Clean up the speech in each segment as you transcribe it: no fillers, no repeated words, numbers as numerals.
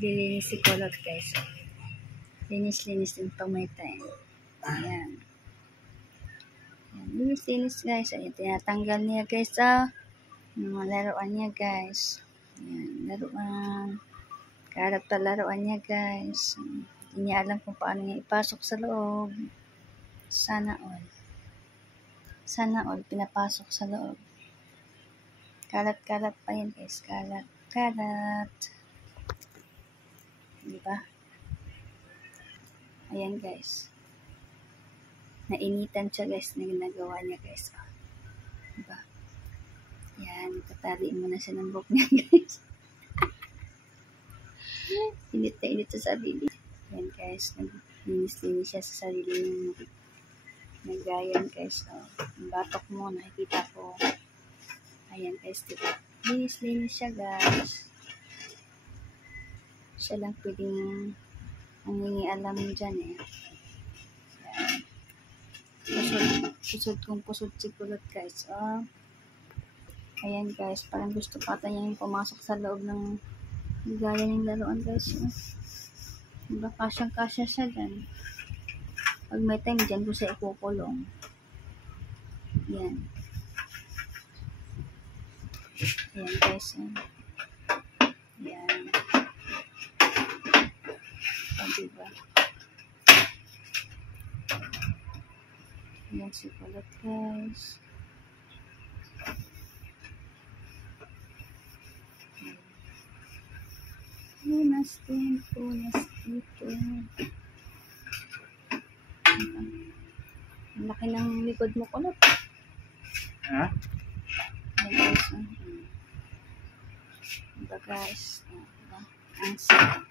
Naglilinis si Kulot guys. Linis-linis din pang may time. Ayan. Linis-linis guys. Ayan, tinatanggal niya guys. Yung mga laruan niya guys. Ayan, laruan. Karat pa laruan niya guys. Hindi niya alam kung paano niya ipasok sa loob. Sana all. Sana all pinapasok sa loob. Kalat-kalat pa yan guys. Kalat. Diba? Ayan guys. Nainitan siya guys na ginagawa niya guys. Diba? Yan. Tataliin mo na siya ng buhok niya guys. Init na init sa sarili. Ayan guys. Naglinis-linis siya sa sarili ng nagayan guys. Yung batok mo nakikita ko. Ayan guys. Diba? Linis-linis siya guys. Siya lang pwedeng nangingialam dyan eh. Pusod kong pusod si Kulot guys. Ayan guys, parang gusto pa niya yung pumasok sa loob ng gaya ng laruan guys. Diba, kasyang-kasya siya dyan. Pag may time dyan ko siya ikukulong. Yan. Ayan guys. Yan. Diba? Ayan si Kulot guys. Punas dito. Ang laki ng likod mo, Kulot. Ha? Ayan guys. Diba guys? Ang sarap.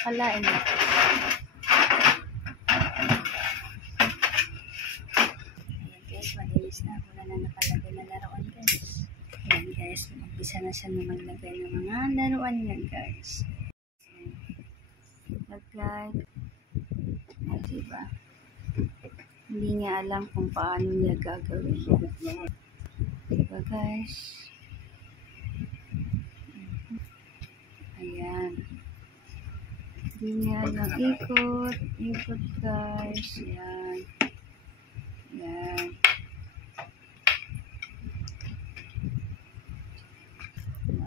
Kalain mo. Ayan guys, malinis na. Wala na nakalagay na laruan guys. Ayan guys, umpisa na siya na maglagay ng mga laruan niya guys. Maglagay. Diba? Hindi niya alam kung paano niya gagawin. Diba guys? Ayan. Hindi niya alam. Ikot guys. Ayan. Ayan.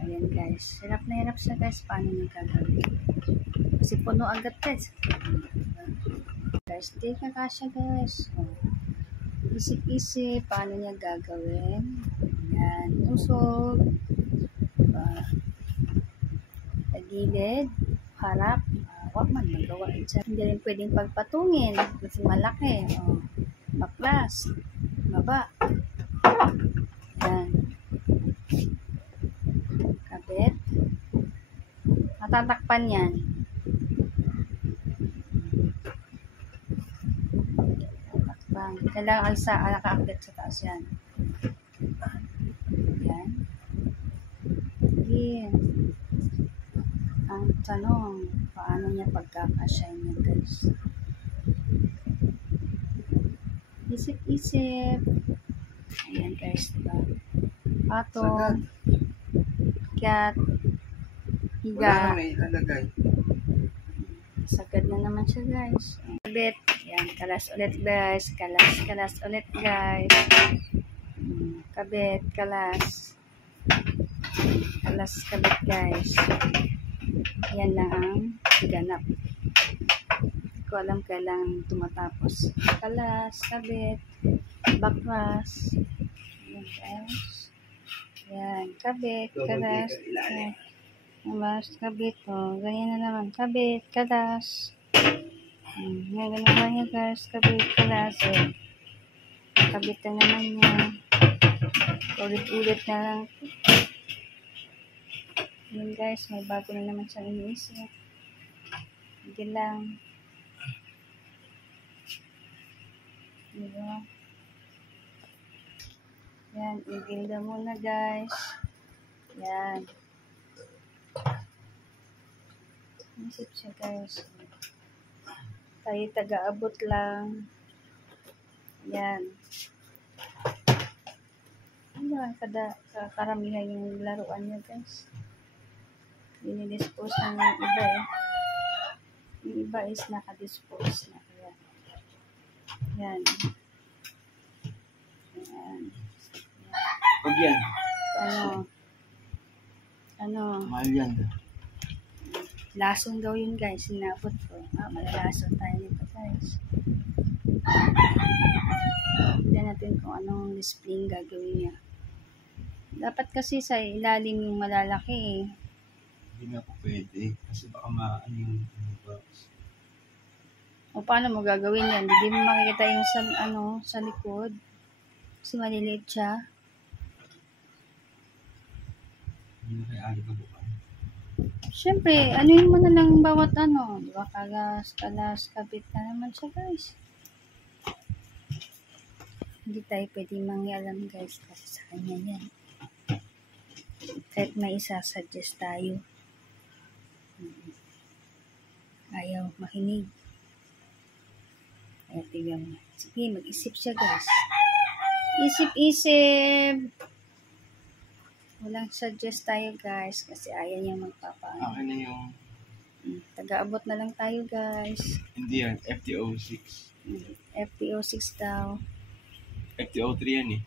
Ayan guys. Hirap na hirap siya guys. Paano niya gagawin? Kasi puno agad guys. Guys, hindi ka kasya guys. Isip-isip. Paano niya gagawin? Ayan. Usog. Tagilid. Harap. Huwag man magawa. Hindi rin pwedeng pagpatungin. Kasi malaki. Baklas. Baba. Ayan. Kabit. Matatakpan yan. Tatakpan. Kailangan alsa. Naka-update sa taas yan. Ayan. Ayan. Ang tanong, paano niya pagkakasya niya guys? Isip-isip. Ayan guys, diba? Patong. Kat. Higa. Wala na may ilalagay. Sagad na naman siya guys. Kabit. Ayan, kalas ulit guys. Kalas ulit guys. Kabit, kalas. Kabit guys. Yan lang ang ganap. Hindi ko alam kailan tumatapos. Kalas, kabit, baklas. Ayan guys. Yan, kabit, kalas. Kalas, kabit. Ganyan na naman. Kabit, kalas. Ganyan naman niya guys. Kabit, kalas. Kabit na naman niya. Ulit-ulit na lang. Yan guys, may bago na naman siyang iniisip. Hindi lang. Diba? Yan, igilda muna guys. Yan. Isip siya guys. Tayo taga-abot lang. Yan. Ano lang karamihan yung laruan niya guys. Dinidispose na yung iba eh. Yung iba is nakadispose na. Kaya, yan. Yan. Pag yan. Ano, Mahal yan. lason daw yun guys, sinabot ko. Malalason tayo nito guys. Tignan natin kung anong display gagawin niya. Dapat kasi sa ilalim yung malalaki eh. Hindi nga po pwede. Kasi baka maano yung box. O paano mo gagawin yan? Hindi mo makikita yung sa likod. Kasi maliliit siya. Hindi na kaya alit ang bukan. Siyempre, anuin mo na lang bawat ano. Di ba? Kalas, kapit na naman siya guys. Hindi tayo pwede mangyalam guys kasi sa kanya yan. Kahit may isa-suggest tayo. Ayaw makinig. Kaya tignan mo. Sige, mag-isip siya guys. Isip-isip. Walang suggest tayo guys kasi ayaw niya magpapaano. Akin na yung... Taga-abot na lang tayo guys. Hindi yan. FTO6. FTO6 daw. FTO3 yan eh.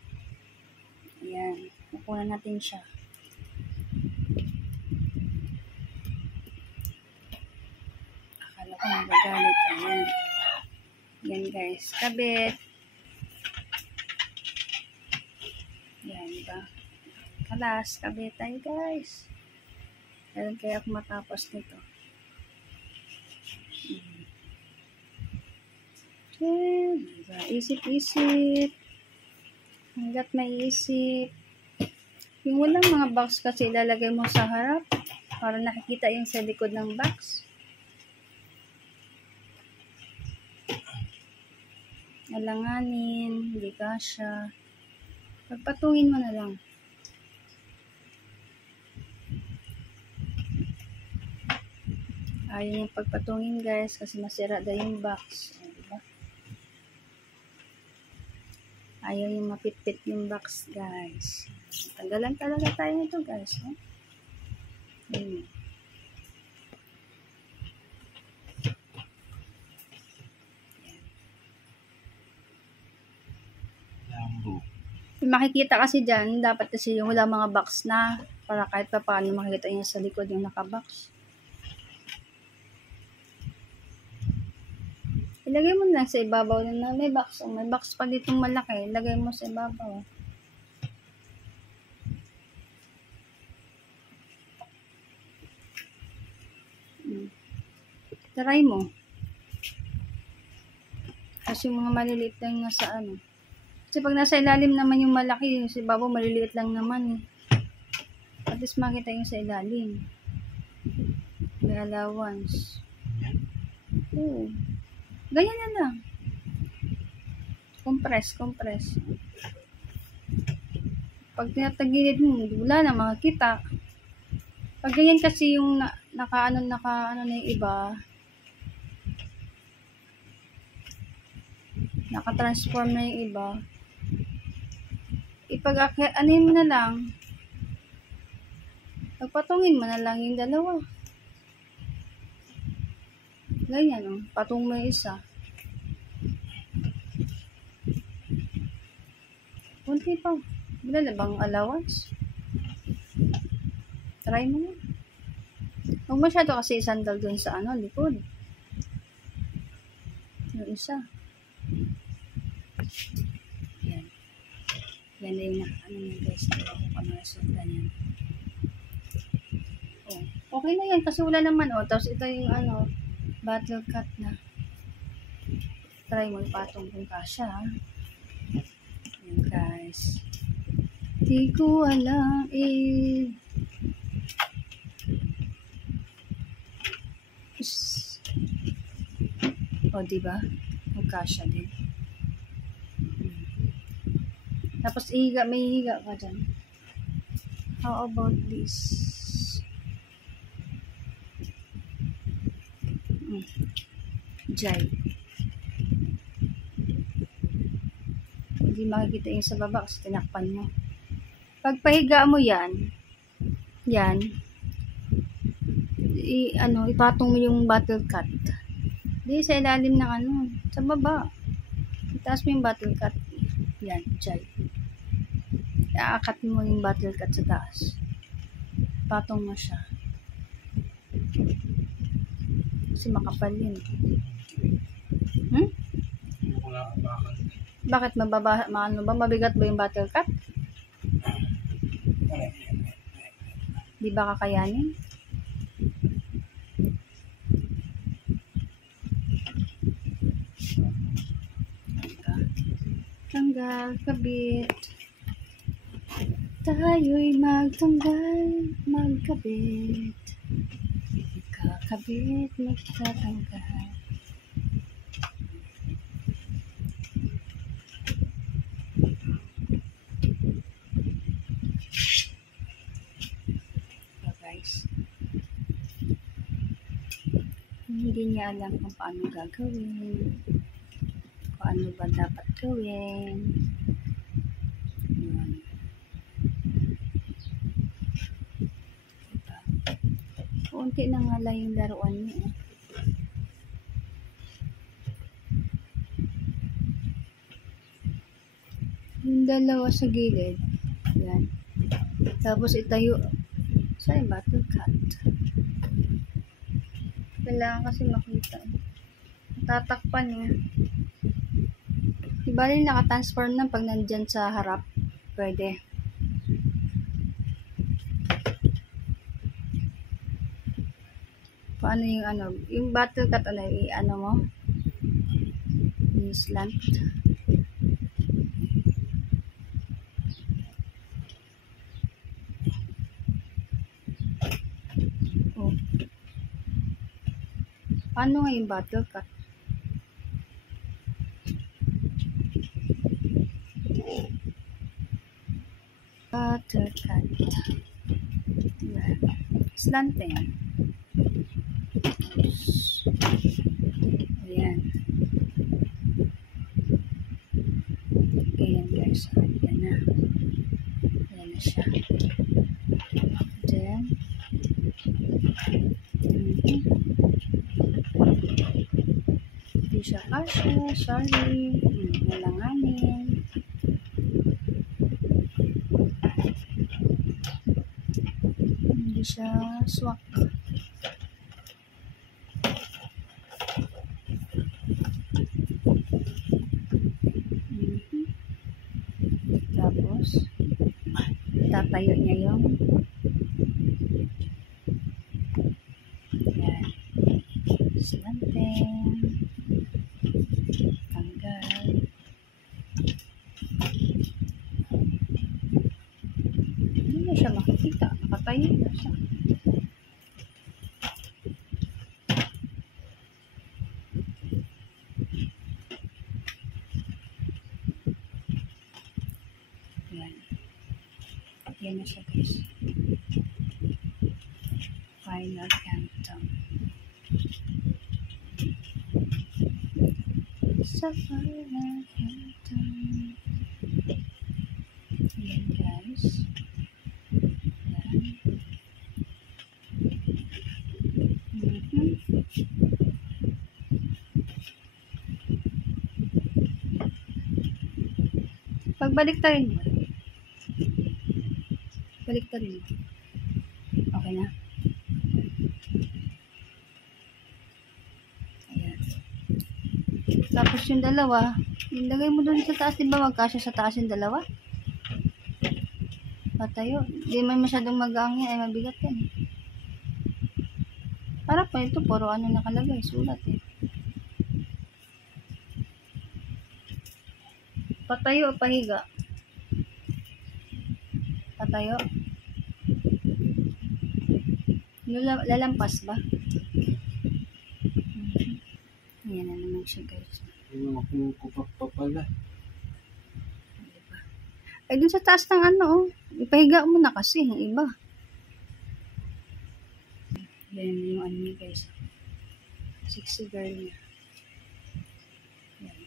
Ayan. Kukunan natin siya. Akala ko magagalit. Ayan. Yan guys. Kabit. Yan diba? Kalas. Kabit tayo guys. Kaya ako matapos nito. Yan. Diba? Isip-isip. Hanggat may isip. Yung walang mga box kasi ilalagay mo sa harap para nakikita yung sa likod ng box. Alanganin, hindi kasya. Pagpatungin mo na lang. Ayaw yung pagpatungin guys kasi masira daw yung box. Diba? Ayaw yung mapit-pit yung box guys. Tanggalan talaga tayo nito guys. Lambo. Makikita kasi dyan, dapat kasi yung wala mga box na para kahit pa paano makikita nyo sa likod yung nakabox. Ilagay mo lang sa ibabaw na may box. May box pa ditong malaki. Ilagay mo sa ibabaw. Try mo. Kasi mga maliliit lang nga sa ano. Kasi pag nasa ilalim naman yung malaki, yung sa ibabaw maliliit lang naman. At least makita yung sa ilalim. May allowance. Oo. Ganyan na lang. Compress. Pag tinatagilid mo, wala na makakita. Pag ganyan kasi yung naka-ano na yung iba, naka-transform na yung iba, anuhin mo na lang, pagpatungin mo na lang yung dalawa. Ganyan, patung mo yung isa. Kunti pa. Wala na bang allowance? Try mo. Huwag masyado kasi isandal dun sa likod. Yung isa. Yan. Yan na yung guys. Kung ano resulta niyan. Okay na yan kasi wala naman. Tapos ito yung battle cut na. Try mo ipatong kung kasya. Yan guys. Di ko alam diba? Magkasya din. Tapos may higa ka dyan. How about this? Jai. Hindi makikita yung sa baba kasi tinakpan mo. Pag pahiga mo yan, ipatong mo yung bottle cut. Di sa ilalim ng sa baba. Itaas mo yung bottle cut. Yan, dyan. Aakat mo yung bottle cut sa taas. Patong mo siya. Kasi makapal yun. Hindi ko nakabakan. Bakit mabigat ba yung bottle cut? Di ba kakayanin? Tanggal, kabit. Tayo'y magtanggal, magkabit. Kakabit, magtatanggal. So guys, hindi niya alam kung paano gagawin, kung ano ba dapat gawin. Yun. Diba? Unti na nga lang yung laruan niya. Yung dalawa sa gilid. Yan. Tapos itayo sa bottle cut. Kailangan kasi makita. Tatakpan niya. Diba rin nakatransform na pag nandyan sa harap? Pwede. Paano yung yung bottle cut mo? I-slant. Oh. Paano nga yung bottle cut? Bottle cut. Slanting. Ayan. Ayan guys. Ayan na. Ayan na siya. Then, hindi siya kasha. Sorry. Nalanganin. Hindi siya swak. Tapos, tatayo niya yung yan. Slanting. Tanggal. Hindi na siya makikita. Nakatayo na siya. Yan. Yan na siya guys. Final countdown. Sa final countdown. Yan guys. Yan. Pagbalik ta rin mo. Balik ta rin mo. Okay na? Ayan. Tapos yung dalawa, ilagay mo doon sa taas, diba magkasya sa taas yung dalawa? Patayo. Hindi man masyadong magaang yan, ay mabigat yan. Para pa ito, puro nakalagay, sulat eh. Patayo o pahiga? Patayo? Lalampas ba? Ayan na naman siya guys. Yung kupak pa pala. Diba? Ay dun sa taas ng ipahiga mo na kasi yung iba. Yan yung niya guys. Sexy girl niya. Yan.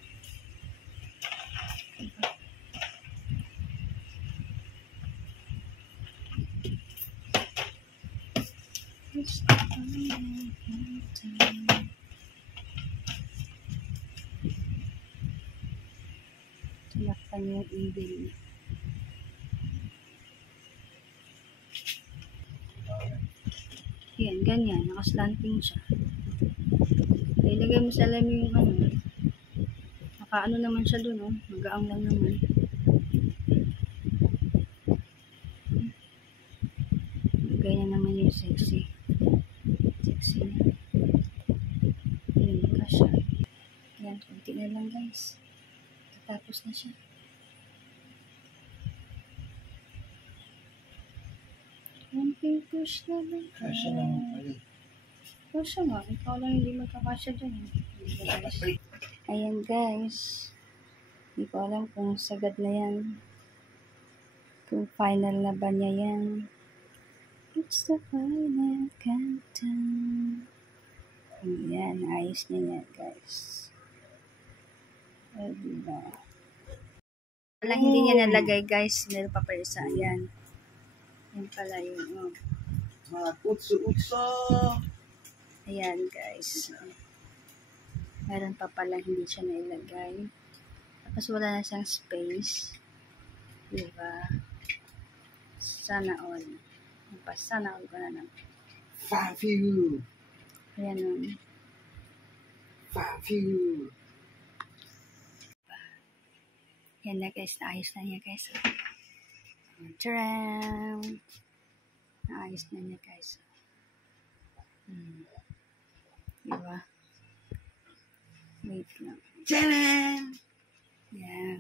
Diba? Just the final countdown. Tinakpan yung evil. Yan, ganyan. Nakaslanting siya. Ilagay mo sa alam yung ano. Nakaano naman siya dun, oh. Magaang lang naman. Ilagay na naman yung sexy. Sexy na. Yan, kasha. Yan, kunti na lang guys. Tapos na siya. Konting push na lang. Kasya naman pala. Kasya nga. Ikaw lang hindi magkakasya dyan. Ayan guys. Hindi ko alam kung sagad na yan. Kung final na ba niya yan. It's the final countdown. Ayan. Ayos niya yan guys. Ay, diba? Wala hindi niya nalagay guys. Meron pa isa. Ayan. Yan pala yun. Oh. Utso-utso! Ayan guys. Meron pa pala hindi siya nailagay. Tapos wala na siyang space. Diba? Sana all. Sana all ko na lang. Thank you! Ayan nun. Thank you! Yan na guys. Naayos na niya guys. Tcharam! Naayos na niya guys. Diba? Wait lang. Tcharam! Yan.